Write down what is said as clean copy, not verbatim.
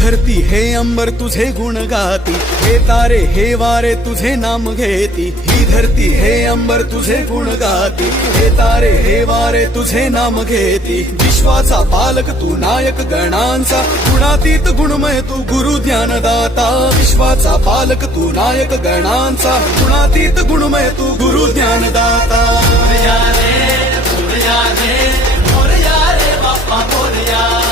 धरती हे अंबर तुझे गुण गाती, हे तारे हे वारे तुझे नाम घेती। ही धरती हे अंबर तुझे गुण गाती, हे तारे हे वारे तुझे नाम घेती। विश्वाचा पालक तू नायक गणांचा, गुणातीत गुणमय तू गुरु ज्ञानदाता। विश्वाचा पालक तू नायक गणांचा, गुणातीत गुणमय तू गुरु ज्ञानदाता। मोरया रे मोरया रे मोरया रे बाप्पा मोरया।